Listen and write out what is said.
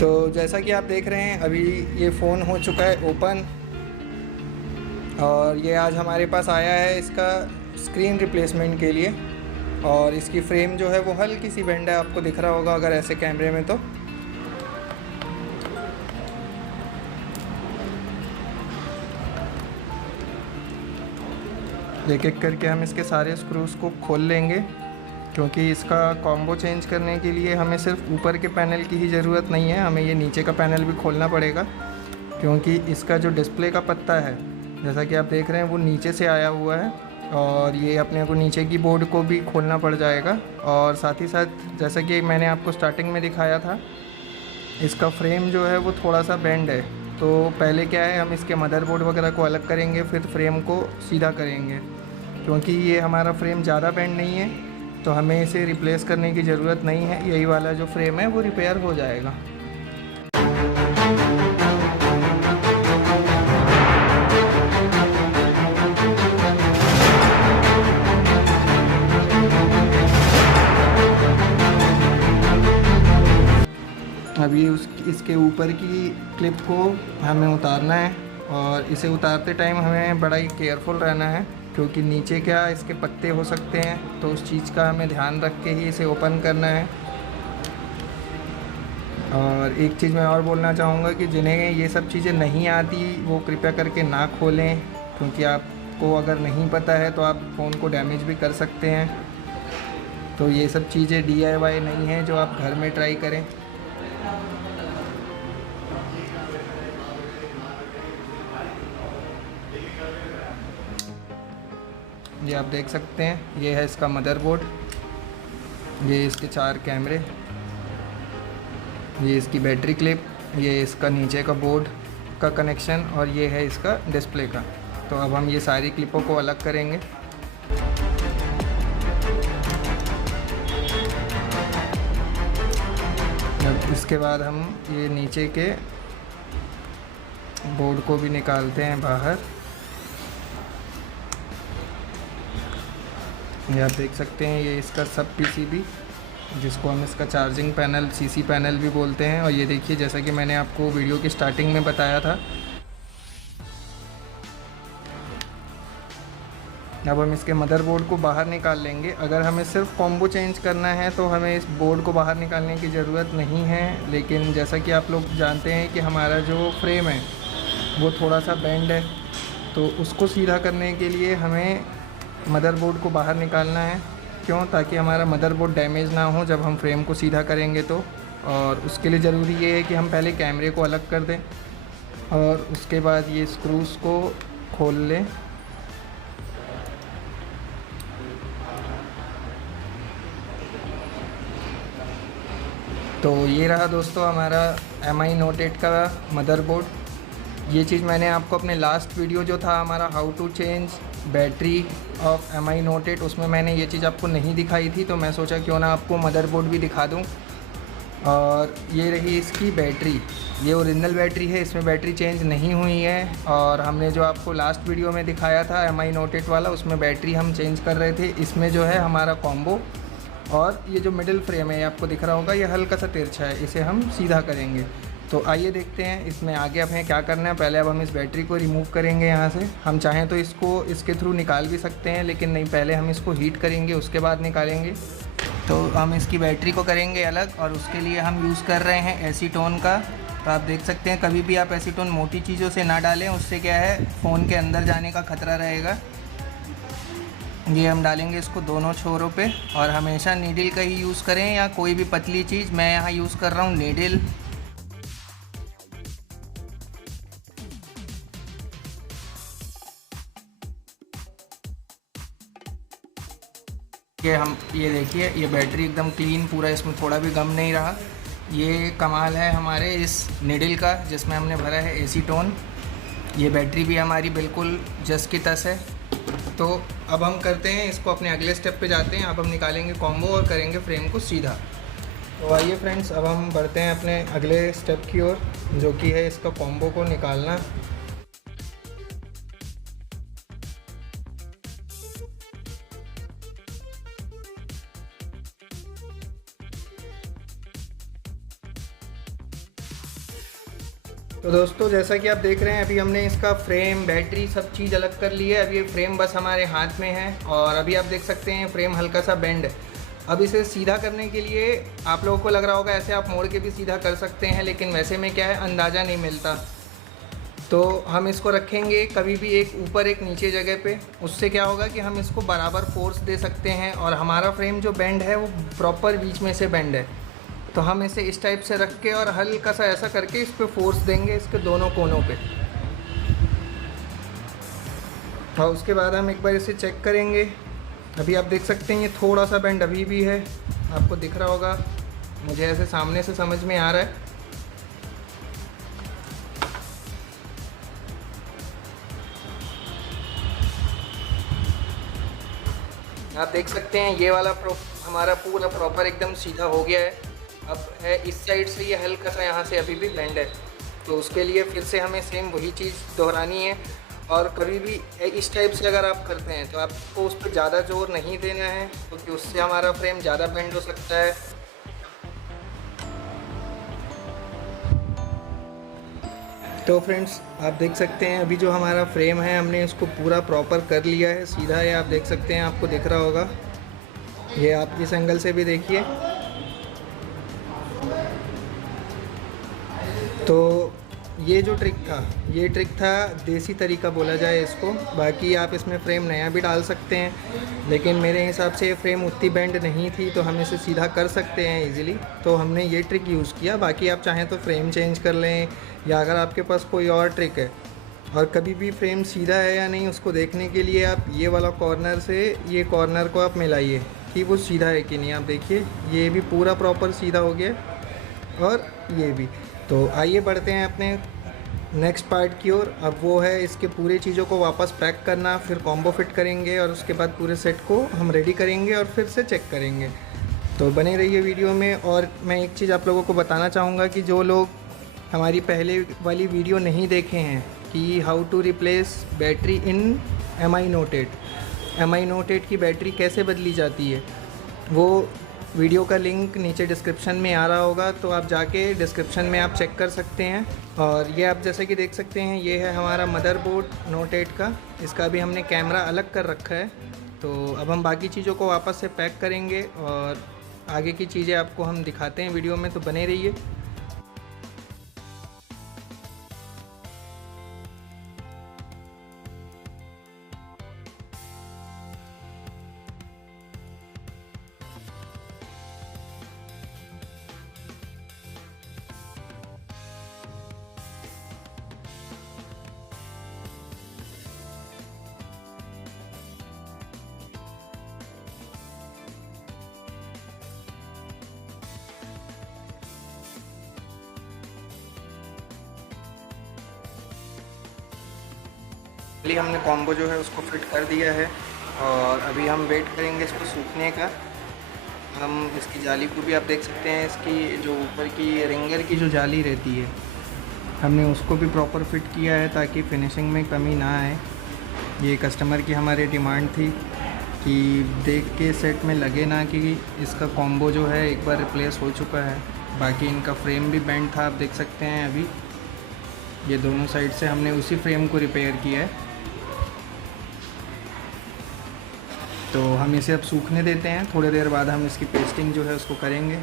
तो जैसा कि आप देख रहे हैं अभी ये फ़ोन हो चुका है ओपन, और ये आज हमारे पास आया है इसका स्क्रीन रिप्लेसमेंट के लिए। और इसकी फ्रेम जो है वो हल्की सी बेंड है, आपको दिख रहा होगा अगर ऐसे कैमरे में। तो एक एक करके हम इसके सारे स्क्रूज़ को खोल लेंगे, क्योंकि इसका कॉम्बो चेंज करने के लिए हमें सिर्फ ऊपर के पैनल की ही ज़रूरत नहीं है, हमें ये नीचे का पैनल भी खोलना पड़ेगा। क्योंकि इसका जो डिस्प्ले का पत्ता है, जैसा कि आप देख रहे हैं, वो नीचे से आया हुआ है, और ये अपने को नीचे की बोर्ड को भी खोलना पड़ जाएगा। और साथ ही साथ जैसा कि मैंने आपको स्टार्टिंग में दिखाया था, इसका फ्रेम जो है वो थोड़ा सा बेंड है। तो पहले क्या है, हम इसके मदरबोर्ड वगैरह को अलग करेंगे, फिर फ्रेम को सीधा करेंगे। क्योंकि ये हमारा फ्रेम ज़्यादा बेंड नहीं है, तो हमें इसे रिप्लेस करने की ज़रूरत नहीं है, यही वाला जो फ्रेम है वो रिपेयर हो जाएगा। अभी इसके ऊपर की क्लिप को हमें उतारना है, और इसे उतारते टाइम हमें बड़ा ही केयरफुल रहना है, क्योंकि नीचे क्या इसके पत्ते हो सकते हैं, तो उस चीज़ का हमें ध्यान रख के ही इसे ओपन करना है। और एक चीज़ मैं और बोलना चाहूँगा कि जिन्हें ये सब चीज़ें नहीं आती वो कृपया करके ना खोलें, क्योंकि आपको अगर नहीं पता है तो आप फ़ोन को डैमेज भी कर सकते हैं। तो ये सब चीज़ें DIY नहीं है जो आप घर में ट्राई करें। ये आप देख सकते हैं, ये है इसका मदरबोर्ड, ये इसके 4 कैमरे, ये इसकी बैटरी क्लिप, ये इसका नीचे का बोर्ड का कनेक्शन, और ये है इसका डिस्प्ले का। तो अब हम ये सारी क्लिपों को अलग करेंगे। अब इसके बाद हम ये नीचे के बोर्ड को भी निकालते हैं बाहर। ये आप देख सकते हैं, ये इसका सब PCB, जिसको हम इसका चार्जिंग पैनल CC पैनल भी बोलते हैं। और ये देखिए, जैसा कि मैंने आपको वीडियो की स्टार्टिंग में बताया था, अब हम इसके मदरबोर्ड को बाहर निकाल लेंगे। अगर हमें सिर्फ कॉम्बो चेंज करना है तो हमें इस बोर्ड को बाहर निकालने की ज़रूरत नहीं है, लेकिन जैसा कि आप लोग जानते हैं कि हमारा जो फ्रेम है वो थोड़ा सा बेंड है, तो उसको सीधा करने के लिए हमें मदरबोर्ड को बाहर निकालना है। क्यों? ताकि हमारा मदरबोर्ड डैमेज ना हो जब हम फ्रेम को सीधा करेंगे तो। और उसके लिए ज़रूरी ये है कि हम पहले कैमरे को अलग कर दें, और उसके बाद ये स्क्रूज़ को खोल लें। तो ये रहा दोस्तों हमारा MI Note 8 का मदरबोर्ड। ये चीज़ मैंने आपको अपने लास्ट वीडियो जो था हमारा how to change battery of MI Note 8, उसमें मैंने ये चीज़ आपको नहीं दिखाई थी, तो मैं सोचा क्यों ना आपको मदरबोर्ड भी दिखा दूं। और ये रही इसकी बैटरी, ये ओरिजिनल बैटरी है, इसमें बैटरी चेंज नहीं हुई है। और हमने जो आपको लास्ट वीडियो में दिखाया था MI Note 8 वाला, उसमें बैटरी हम चेंज कर रहे थे। इसमें जो है हमारा कॉम्बो, और ये जो मिडिल फ्रेम है ये आपको दिख रहा होगा, ये हल्का सा तिरछा है, इसे हम सीधा करेंगे। तो आइए देखते हैं इसमें आगे हमें क्या करना है। पहले अब हम इस बैटरी को रिमूव करेंगे यहाँ से। हम चाहें तो इसको इसके थ्रू निकाल भी सकते हैं, लेकिन नहीं, पहले हम इसको हीट करेंगे उसके बाद निकालेंगे। तो हम इसकी बैटरी को करेंगे अलग, और उसके लिए हम यूज़ कर रहे हैं एसीटोन का। तो आप देख सकते हैं, कभी भी आप एसीटोन मोटी चीज़ों से ना डालें, उससे क्या है फ़ोन के अंदर जाने का खतरा रहेगा। ये हम डालेंगे इसको दोनों छोरों पे, और हमेशा नीडल का ही यूज़ करें या कोई भी पतली चीज़। मैं यहाँ यूज़ कर रहा हूँ नीडल। ये देखिए, ये बैटरी एकदम क्लीन, पूरा इसमें थोड़ा भी गम नहीं रहा। ये कमाल है हमारे इस नीडल का, जिसमें हमने भरा है एसीटोन। ये बैटरी भी हमारी बिल्कुल जस की तस है। तो अब हम करते हैं इसको, अपने अगले स्टेप पे जाते हैं। अब हम निकालेंगे कॉम्बो और करेंगे फ्रेम को सीधा। तो आइए फ्रेंड्स, अब हम बढ़ते हैं अपने अगले स्टेप की ओर, जो कि है इसका कॉम्बो को निकालना। तो दोस्तों जैसा कि आप देख रहे हैं, अभी हमने इसका फ्रेम, बैटरी, सब चीज़ अलग कर ली है। अभी ये फ्रेम बस हमारे हाथ में है और अभी आप देख सकते हैं फ्रेम हल्का सा बेंड है। अब इसे सीधा करने के लिए आप लोगों को लग रहा होगा ऐसे आप मोड़ के भी सीधा कर सकते हैं, लेकिन वैसे में क्या है, अंदाज़ा नहीं मिलता। तो हम इसको रखेंगे कभी भी एक ऊपर एक नीचे जगह पे। उससे क्या होगा कि हम इसको बराबर फोर्स दे सकते हैं और हमारा फ्रेम जो बेंड है वो प्रॉपर बीच में से बेंड है। तो हम इसे इस टाइप से रख के और हल्का सा ऐसा करके इस पर फोर्स देंगे इसके दोनों कोनों पे। और उसके बाद हम एक बार इसे चेक करेंगे। अभी आप देख सकते हैं ये थोड़ा सा बेंड अभी भी है, आपको दिख रहा होगा, मुझे ऐसे सामने से समझ में आ रहा है। आप देख सकते हैं ये वाला हमारा पूरा प्रॉपर एकदम सीधा हो गया है। अब है इस साइड से ये हल्का सा यहाँ से अभी भी बेंड है, तो उसके लिए फिर से हमें सेम वही चीज़ दोहरानी है। और कभी भी इस टाइप से अगर आप करते हैं तो आपको उस पर ज़्यादा जोर नहीं देना है, क्योंकि उससे हमारा फ्रेम ज़्यादा बेंड हो सकता है। तो फ्रेंड्स आप देख सकते हैं अभी जो हमारा फ्रेम है हमने इसको पूरा प्रॉपर कर लिया है, सीधा है। आप देख सकते हैं, आपको दिख रहा होगा, ये आप इस एंगल से भी देखिए। तो ये जो ट्रिक था, ये ट्रिक था देसी तरीका बोला जाए इसको। बाकी आप इसमें फ्रेम नया भी डाल सकते हैं, लेकिन मेरे हिसाब से ये फ्रेम उतनी बेंड नहीं थी तो हम इसे सीधा कर सकते हैं इजीली, तो हमने ये ट्रिक यूज़ किया। बाकी आप चाहें तो फ्रेम चेंज कर लें, या अगर आपके पास कोई और ट्रिक है। और कभी भी फ्रेम सीधा है या नहीं उसको देखने के लिए आप ये वाला कॉर्नर से ये कॉर्नर को आप मिलाइए कि वो सीधा है कि नहीं। आप देखिए ये भी पूरा प्रॉपर सीधा हो गया और ये भी। तो आइए बढ़ते हैं अपने नेक्स्ट पार्ट की ओर। अब वो है इसके पूरे चीज़ों को वापस पैक करना, फिर कॉम्बो फिट करेंगे और उसके बाद पूरे सेट को हम रेडी करेंगे और फिर से चेक करेंगे। तो बने रहिए वीडियो में। और मैं एक चीज़ आप लोगों को बताना चाहूँगा कि जो लोग हमारी पहले वाली वीडियो नहीं देखे हैं कि how to replace battery in MI Note 8, MI Note 8 की बैटरी कैसे बदली जाती है, वो वीडियो का लिंक नीचे डिस्क्रिप्शन में आ रहा होगा, तो आप जाके डिस्क्रिप्शन में आप चेक कर सकते हैं। और ये आप जैसे कि देख सकते हैं ये है हमारा मदरबोर्ड Note 8 का। इसका भी हमने कैमरा अलग कर रखा है। तो अब हम बाकी चीज़ों को वापस से पैक करेंगे और आगे की चीज़ें आपको हम दिखाते हैं वीडियो में, तो बने रहिए। हमने कॉम्बो जो है उसको फिट कर दिया है और अभी हम वेट करेंगे इसको सूखने का। हम इसकी जाली को भी आप देख सकते हैं, इसकी जो ऊपर की रिंगर की जो जाली रहती है हमने उसको भी प्रॉपर फिट किया है ताकि फिनिशिंग में कमी ना आए। ये कस्टमर की हमारी डिमांड थी कि देख के सेट में लगे ना कि इसका कॉम्बो जो है एक बार रिप्लेस हो चुका है। बाकी इनका फ्रेम भी बेंड था, आप देख सकते हैं। अभी ये दोनों साइड से हमने उसी फ्रेम को रिपेयर किया है। तो हम इसे अब सूखने देते हैं, थोड़ी देर बाद हम इसकी पेस्टिंग जो है उसको करेंगे।